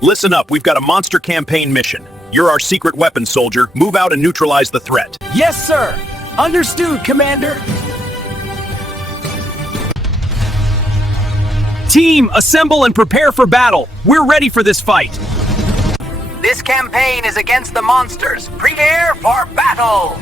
Listen up, we've got a monster campaign mission. You're our secret weapons soldier. Move out and neutralize the threat. Yes, sir. Understood, Commander. Team, assemble and prepare for battle. We're ready for this fight. This campaign is against the monsters. Prepare for battle!